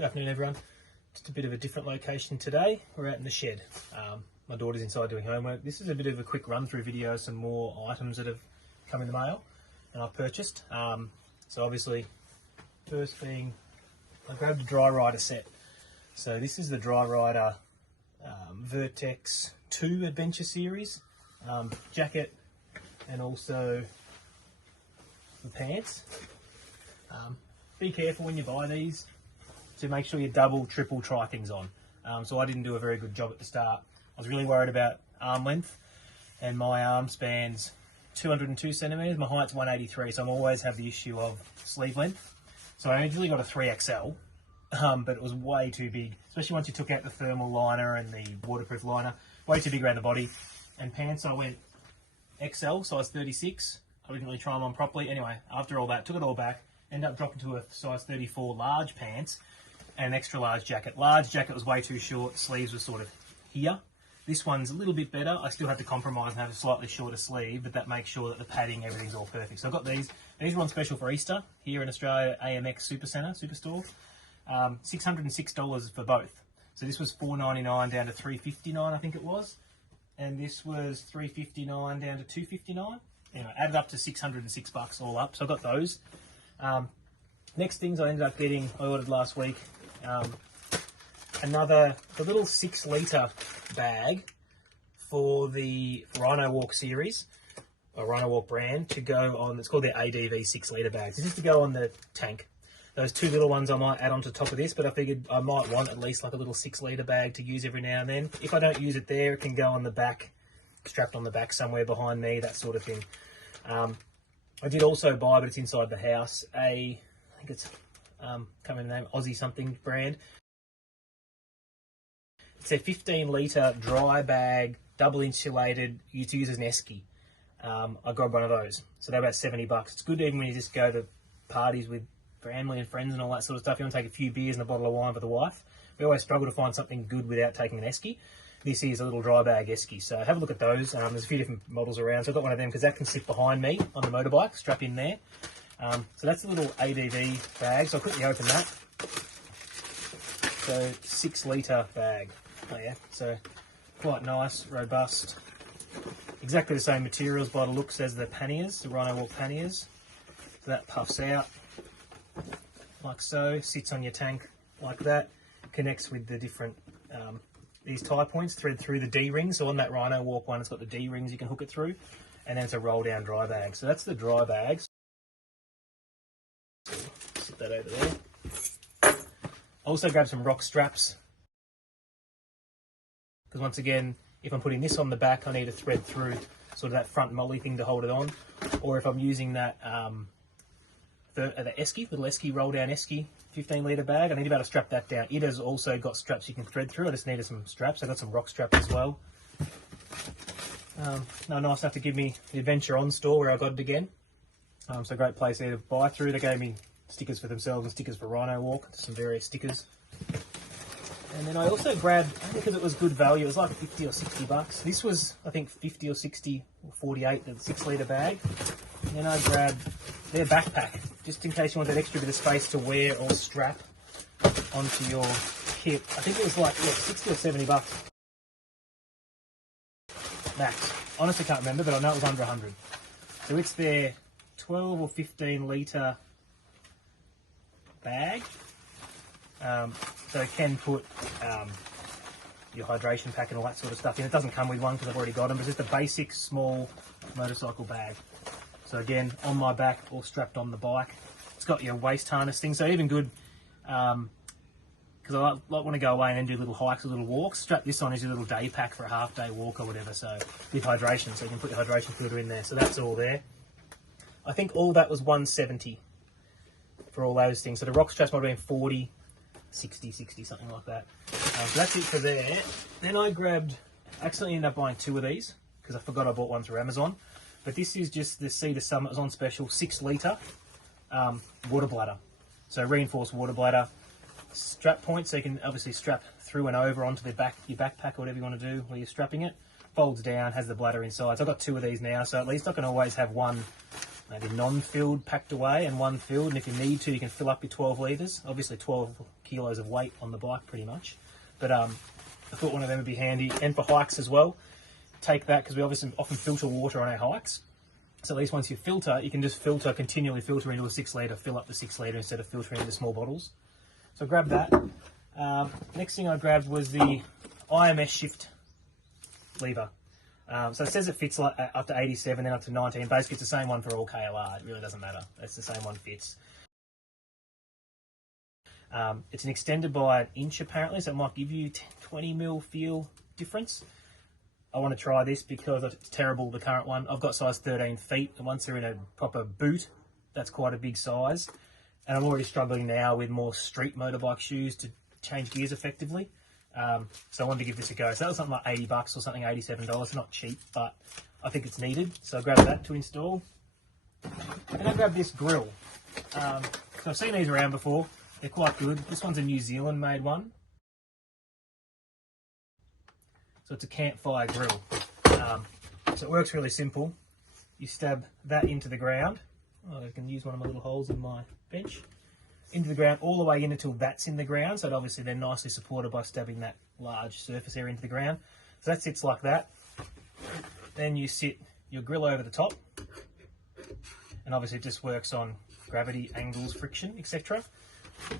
Good afternoon, everyone. Just a bit of a different location today. We're out in the shed. My daughter's inside doing homework. This is a bit of a quick run-through video of some more items that have come in the mail and I've purchased. So obviously, first being, I grabbed a Dry Rider set. So this is the Dry Rider Vertex 2 Adventure Series jacket and also the pants. Be careful when you buy these to make sure you double, triple, try things on. So I didn't do a very good job at the start. I was really worried about arm length, and my arm spans 202 centimetres, my height's 183, so I always have the issue of sleeve length. So I originally got a 3XL, but it was way too big, especially once you took out the thermal liner and the waterproof liner, way too big around the body. And pants, I went XL, size 36. I didn't really try them on properly. Anyway, after all that, took it all back, ended up dropping to a size 34 large pants and an extra large jacket. Large jacket was way too short, sleeves were sort of here. This one's a little bit better. I still have to compromise and have a slightly shorter sleeve, but that makes sure that the padding, everything's all perfect. So I've got these. These were on special for Easter here in Australia, AMX Superstore. $606 for both. So this was $4.99 down to $3.59, I think it was. And this was $3.59 down to $2.59. Anyway, added up to $606 all up. So I got those. Next things I ended up getting, I ordered last week, the little 6 litre bag for the Rhino Walk series, or Rhino Walk brand, to go on. It's called the ADV 6 litre bags. It's just to go on the tank. Those 2 little ones I might add on to top of this, but I figured I might want at least like a little 6 litre bag to use every now and then. If I don't use it there, it can go on the back, strapped on the back somewhere behind me, that sort of thing. I did also buy, but it's inside the house, I think it's, can't remember the name, Aussie something brand. It's a 15 litre dry bag, double insulated, you to use as an esky. I grabbed one of those. So they're about $70. It's good even when you just go to parties with family and friends and all that sort of stuff. You want to take a few beers and a bottle of wine for the wife. We always struggle to find something good without taking an esky. This is a little dry bag esky. So have a look at those. There's a few different models around. So I've got one of them because that can sit behind me on the motorbike, strap in there. So that's a little ADV bag. So I'll quickly open that. So 6 litre bag. Oh yeah, so quite nice, robust. Exactly the same materials by the looks as the panniers, the Rhino Walk panniers. So that puffs out like so, sits on your tank like that, connects with the different, these tie points, thread through the D-rings. So on that Rhino Walk one, it's got the D-rings you can hook it through, and then it's a roll down dry bag. So that's the dry bags. Sit that over there. I also grabbed some rock straps, because once again, if I'm putting this on the back, I need to thread through sort of that front molly thing to hold it on. Or if I'm using that the esky, little esky, roll down esky, 15 litre bag, I need to be able to strap that down. It has also got straps you can thread through. I just needed some straps. I got some rock straps as well. Nice enough to give me the Adventure On store where I got it again. So a great place there to buy through. They gave me stickers for themselves and stickers for Rhino Walk, some various stickers. And then I also grabbed, because it was good value, it was like 50 or 60 bucks. This was, I think, 50 or 60 or 48, the 6 litre bag. And then I grabbed their backpack, just in case you want that extra bit of space to wear or strap onto your hip. I think it was like 60 or 70 bucks max. Honestly can't remember, but I know it was under 100. So it's their 12 or 15 litre bag. So it can put your hydration pack and all that sort of stuff in. It doesn't come with one because I've already got them, but it's just a basic small motorcycle bag. So again, on my back or strapped on the bike. It's got your waist harness thing, so even good, because I want to go away and then do little hikes or little walks. Strap this on as your little day pack for a half day walk or whatever, so with hydration, so you can put your hydration filter in there. So that's all there. I think all that was $170 for all those things. So the rock straps might have been 40, 60, something like that. So that's it for there. Then I accidentally ended up buying 2 of these because I forgot I bought one through Amazon. But this is just the Cedar Summit, it was on special, 6 litre water bladder. So reinforced water bladder, strap point, so you can obviously strap through and over onto the back, your backpack or whatever you want to do while you're strapping it. Folds down, has the bladder inside. So I've got 2 of these now, so at least I can always have one maybe non-filled packed away and one filled, and if you need to, you can fill up your 12 litres. Obviously 12 kilos of weight on the bike pretty much. But I thought one of them would be handy, and for hikes as well. Take that, because we obviously often filter water on our hikes. So at least once you filter, you can just continually filter into a 6 litre, fill up the 6 litre instead of filtering into small bottles. So I grabbed that. Next thing I grabbed was the IMS shift lever. So it says it fits like up to 87, then up to 19. Basically, it's the same one for all KLR. It really doesn't matter. It's the same one fits. It's an extended by 1 inch apparently, so it might give you 20 mil feel difference. I want to try this because it's terrible, the current one. I've got size 13 feet, and once they're in a proper boot, that's quite a big size. And I'm already struggling now with more street motorbike shoes to change gears effectively. So I wanted to give this a go. So that was something like 80 bucks or something, $87. Not cheap, but I think it's needed. So I grabbed that to install. And I grabbed this grill. So I've seen these around before. They're quite good. This one's a New Zealand made one. So it's a campfire grill. So it works really simple. You stab that into the ground. Oh, I can use one of my little holes in my bench. Into the ground, all the way in until that's in the ground. So obviously they're nicely supported by stabbing that large surface area into the ground. So that sits like that. Then you sit your grill over the top. And obviously it just works on gravity, angles, friction, etc.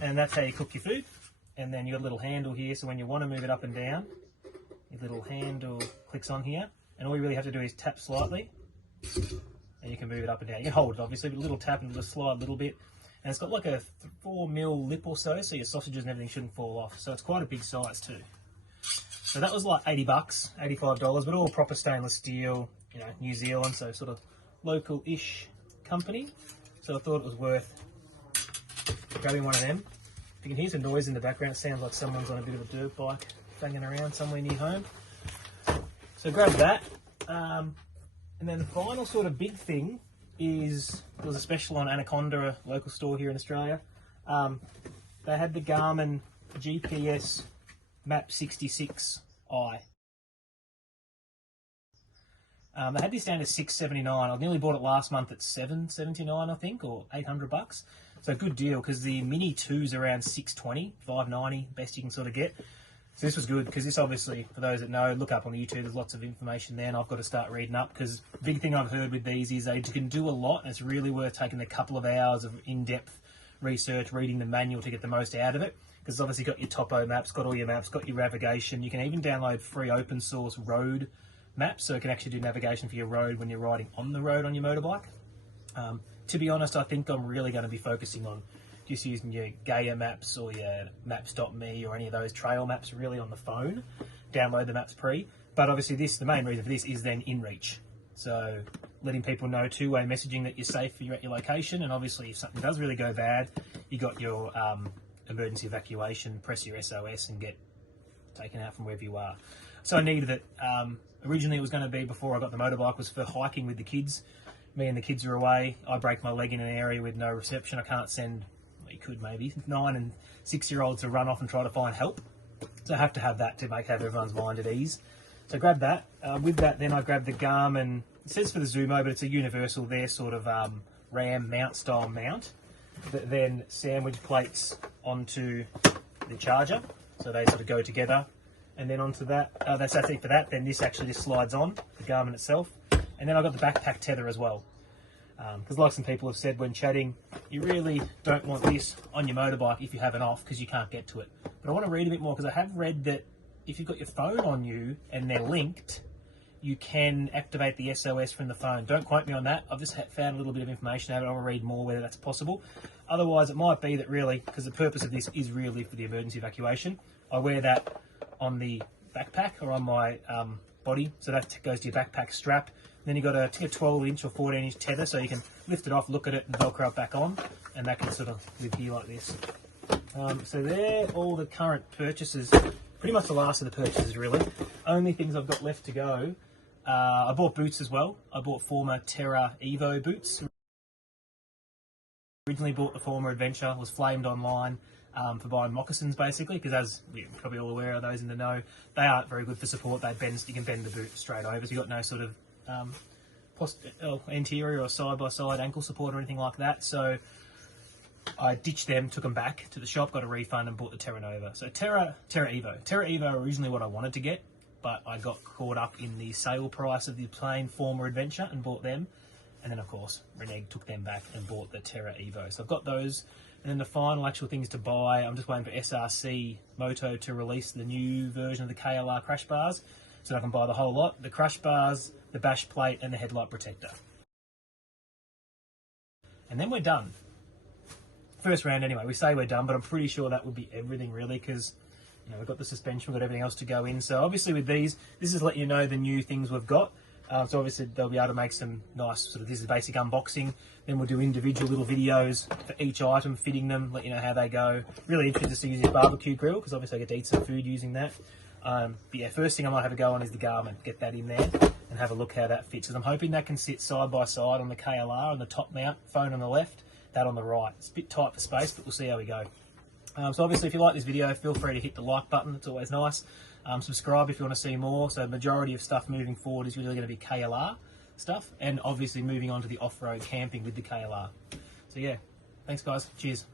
And that's how you cook your food. And then you got a little handle here, so when you want to move it up and down, your little handle clicks on here, and all you really have to do is tap slightly, and you can move it up and down. You can hold it obviously, but a little tap and it'll just slide a little bit. And it's got like a 4 mil lip or so, so your sausages and everything shouldn't fall off. So it's quite a big size too. So that was like 80 bucks, $85, but all proper stainless steel, you know, New Zealand, so sort of local-ish company. So I thought it was worth grabbing one of them. If you can hear some noise in the background, it sounds like someone's on a bit of a dirt bike banging around somewhere near home. So grab that. And then the final sort of big thing is, there was a special on Anaconda, a local store here in Australia. They had the Garmin GPS Map 66i. They had this down to $679. I nearly bought it last month at $779, I think, or 800 bucks. So good deal, because the Mini 2's around $620, $590, best you can sort of get. So this was good, because this obviously, for those that know, look up on the YouTube, there's lots of information there, and I've got to start reading up, because the big thing I've heard with these is they can do a lot, and it's really worth taking a couple of hours of in-depth research, reading the manual to get the most out of it, because it's obviously got your topo maps, got all your maps, got your navigation. You can even download free open source road maps, so it can actually do navigation for your road when you're riding on the road on your motorbike. To be honest, I think I'm really going to be focusing on just using your Gaia maps or your maps.me or any of those trail maps really on the phone. Download the maps pre. But obviously the main reason for this is then InReach. So letting people know two-way messaging that you're safe, you're at your location, and obviously if something does really go bad, you got your emergency evacuation, press your SOS and get taken out from wherever you are. So I needed it. Originally it was going to be, before I got the motorbike, was for hiking with the kids. Me and the kids are away. I break my leg in an area with no reception. I can't send, well, you could maybe, 9 and 6-year-olds to run off and try to find help. So I have to have that to have everyone's mind at ease. So I grabbed that. With that, then I grabbed the Garmin. It says for the Zumo, but it's a universal, their sort of RAM mount style mount that then sandwich plates onto the charger. So they sort of go together. And then onto that, that's it for that. Then this actually just slides on, the Garmin itself. And then I've got the backpack tether as well. Because like some people have said when chatting, you really don't want this on your motorbike if you have it off, because you can't get to it. But I want to read a bit more, because I have read that if you've got your phone on you and they're linked, you can activate the SOS from the phone. Don't quote me on that. I've just found a little bit of information out of it. I'll read more whether that's possible. Otherwise, it might be that really, because the purpose of this is really for the emergency evacuation, I wear that on the backpack or on my body. So that goes to your backpack strap. Then you've got a 12-inch or 14-inch tether, so you can lift it off, look at it, and Velcro it back on, and that can sort of live here like this. So they're all the current purchases, pretty much the last of the purchases really. Only things I've got left to go. I bought boots as well. I bought former Terra Evo boots. Originally bought the former Adventure, was flamed online for buying moccasins basically, because as we're probably all aware of those in the know, they aren't very good for support. You can bend the boot straight over, so you've got no sort of anterior or side-by-side ankle support or anything like that. So I ditched them, took them back to the shop, got a refund and bought the Terra Nova. So Terra Evo. Terra Evo are originally what I wanted to get, but I got caught up in the sale price of the plain Former Adventure and bought them. And then of course, Reneg took them back and bought the Terra Evo. So I've got those. And then the final actual things to buy, I'm just waiting for SRC Moto to release the new version of the KLR crash bars, so I can buy the whole lot, the crash bars, the bash plate and the headlight protector. And then we're done. First round anyway, we say we're done, but I'm pretty sure that would be everything really, because we've got the suspension, we've got everything else to go in. So obviously with these, this is letting you know the new things we've got. So obviously they'll be able to make some nice sort of, this is basic unboxing. Then we'll do individual little videos for each item, fitting them, let you know how they go. Really interested to see this barbecue grill, because obviously I get to eat some food using that. But yeah, first thing I might have a go on is the Garmin, get that in there and have a look how that fits. Because I'm hoping that can sit side by side on the KLR on the top mount, phone on the left, that on the right. It's a bit tight for space, but we'll see how we go. So obviously if you like this video, feel free to hit the like button, it's always nice. Subscribe if you want to see more. So the majority of stuff moving forward is really going to be KLR stuff, and obviously moving on to the off-road camping with the KLR. So yeah, thanks guys, cheers.